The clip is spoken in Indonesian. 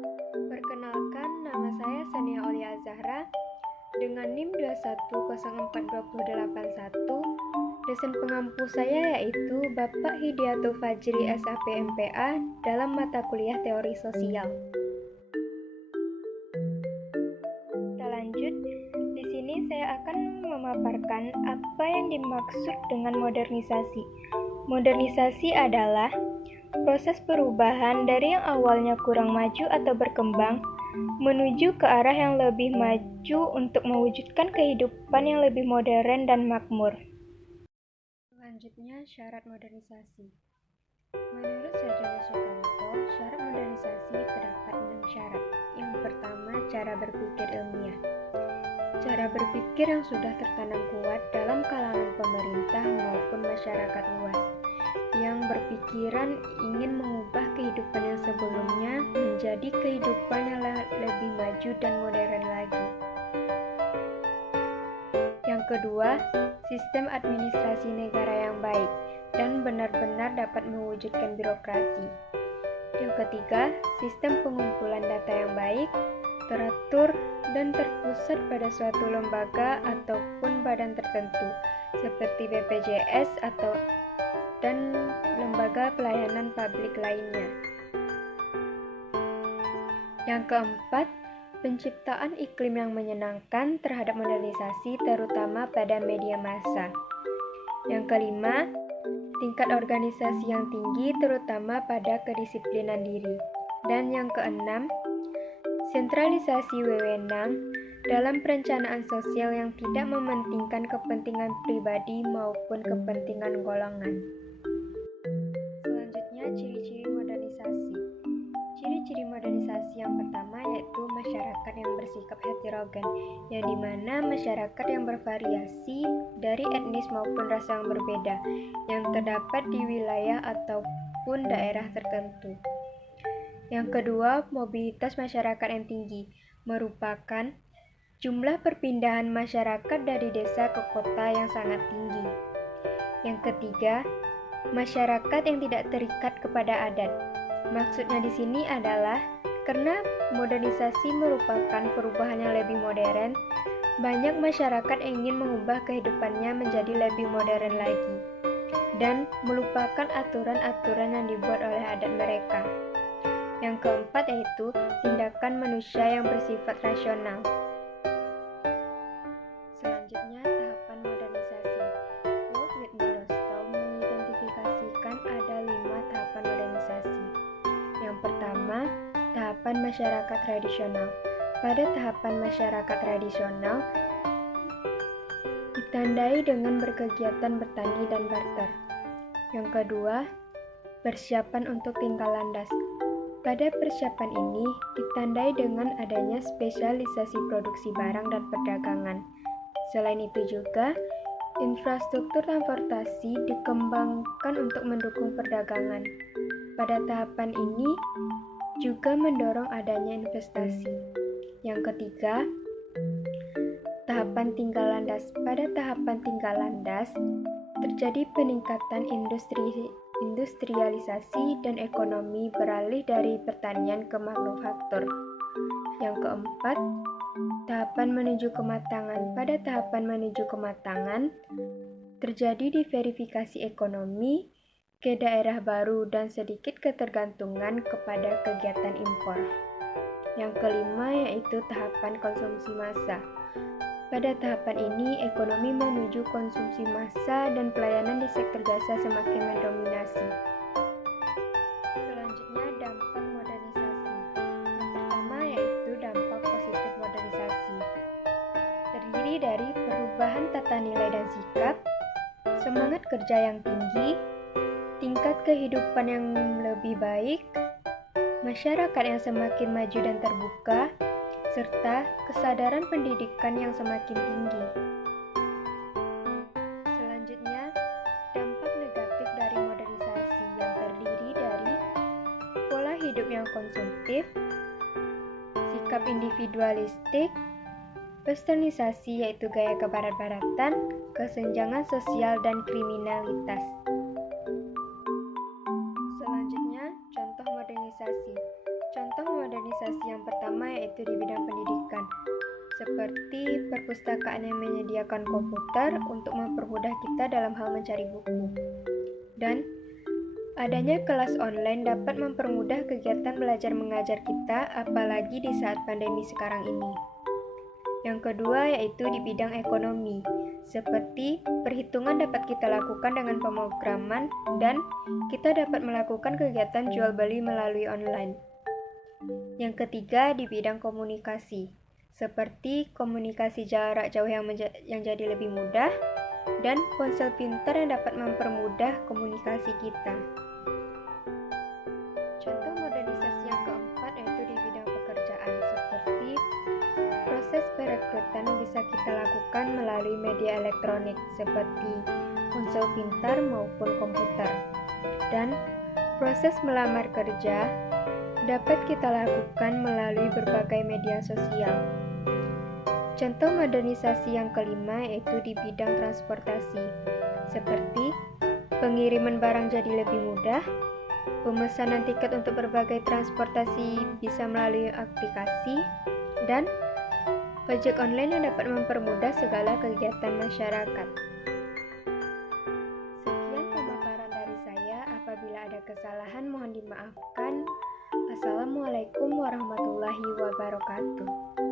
Perkenalkan, nama saya Sania Aulia Zahra dengan NIM 2104281. Dosen pengampu saya yaitu Bapak Hidiatul Fajri SAP MPA dalam mata kuliah Teori Sosial. Kita lanjut. Di sini saya akan memaparkan apa yang dimaksud dengan modernisasi. Modernisasi adalah proses perubahan dari yang awalnya kurang maju atau berkembang menuju ke arah yang lebih maju untuk mewujudkan kehidupan yang lebih modern dan makmur. Selanjutnya, syarat modernisasi. Menurut Sarjana Sukanto, syarat modernisasi terdapat 6 syarat. Yang pertama, cara berpikir ilmiah. Cara berpikir yang sudah tertanam kuat dalam kalangan pemerintah maupun masyarakat luas, yang berpikiran ingin mengubah kehidupan yang sebelumnya menjadi kehidupan yang lebih maju dan modern lagi. Yang kedua, sistem administrasi negara yang baik dan benar-benar dapat mewujudkan birokrasi. Yang ketiga, sistem pengumpulan data yang baik, teratur dan terpusat pada suatu lembaga ataupun badan tertentu seperti BPJS dan lembaga pelayanan publik lainnya. Yang keempat, penciptaan iklim yang menyenangkan terhadap modernisasi terutama pada media massa. Yang kelima, tingkat organisasi yang tinggi terutama pada kedisiplinan diri. Dan yang keenam, sentralisasi wewenang dalam perencanaan sosial yang tidak mementingkan kepentingan pribadi maupun kepentingan golongan. Selanjutnya, ciri-ciri modernisasi. Ciri-ciri modernisasi yang pertama yaitu masyarakat yang bersikap heterogen, yang dimana masyarakat yang bervariasi dari etnis maupun rasa yang berbeda, yang terdapat di wilayah ataupun daerah tertentu. Yang kedua, mobilitas masyarakat yang tinggi, merupakan jumlah perpindahan masyarakat dari desa ke kota yang sangat tinggi. Yang ketiga, masyarakat yang tidak terikat kepada adat. Maksudnya di sini adalah karena modernisasi merupakan perubahan yang lebih modern, banyak masyarakat ingin mengubah kehidupannya menjadi lebih modern lagi dan melupakan aturan-aturan yang dibuat oleh adat mereka. Yang keempat yaitu tindakan manusia yang bersifat rasional. Selanjutnya, tahapan modernisasi. Walt Whitman Rostow mengidentifikasikan ada 5 tahapan modernisasi. Yang pertama, tahapan masyarakat tradisional. Pada tahapan masyarakat tradisional, ditandai dengan berkegiatan bertani dan barter. Yang kedua, persiapan untuk tingkah landas. Pada persiapan ini ditandai dengan adanya spesialisasi produksi barang dan perdagangan. Selain itu juga, infrastruktur transportasi dikembangkan untuk mendukung perdagangan. Pada tahapan ini juga mendorong adanya investasi. Yang ketiga, tahapan tinggal landas. Pada tahapan tinggal landas, terjadi peningkatan industrialisasi dan ekonomi beralih dari pertanian ke manufaktur. Yang keempat, tahapan menuju kematangan. Pada tahapan menuju kematangan, terjadi diverifikasi ekonomi ke daerah baru dan sedikit ketergantungan kepada kegiatan impor. Yang kelima yaitu tahapan konsumsi massa. Pada tahapan ini, ekonomi menuju konsumsi massa dan pelayanan di sektor jasa semakin mendominasi. Selanjutnya, dampak modernisasi. Yang pertama yaitu dampak positif modernisasi. Terdiri dari perubahan tata nilai dan sikap, semangat kerja yang tinggi, tingkat kehidupan yang lebih baik, masyarakat yang semakin maju dan terbuka, serta kesadaran pendidikan yang semakin tinggi. Selanjutnya, dampak negatif dari modernisasi yang terdiri dari pola hidup yang konsumtif, sikap individualistik, westernisasi yaitu gaya kebarat-baratan, kesenjangan sosial dan kriminalitas. Selanjutnya, contoh modernisasi. Contoh modernisasi yaitu di bidang pendidikan, seperti perpustakaan yang menyediakan komputer untuk mempermudah kita dalam hal mencari buku. Dan adanya kelas online dapat mempermudah kegiatan belajar mengajar kita, apalagi di saat pandemi sekarang ini. Yang kedua yaitu di bidang ekonomi, seperti perhitungan dapat kita lakukan dengan pemrograman dan kita dapat melakukan kegiatan jual beli melalui online. Yang ketiga di bidang komunikasi, seperti komunikasi jarak jauh yang jadi lebih mudah dan ponsel pintar yang dapat mempermudah komunikasi kita. Contoh modernisasi yang keempat yaitu di bidang pekerjaan, seperti proses perekrutan bisa kita lakukan melalui media elektronik seperti ponsel pintar maupun komputer. Dan proses melamar kerja dapat kita lakukan melalui berbagai media sosial. Contoh modernisasi yang kelima yaitu di bidang transportasi, seperti pengiriman barang jadi lebih mudah, pemesanan tiket untuk berbagai transportasi bisa melalui aplikasi, dan ojek online yang dapat mempermudah segala kegiatan masyarakat. Sekian pemaparan dari saya. Apabila ada kesalahan mohon dimaafkan. Assalamualaikum warahmatullahi wabarakatuh.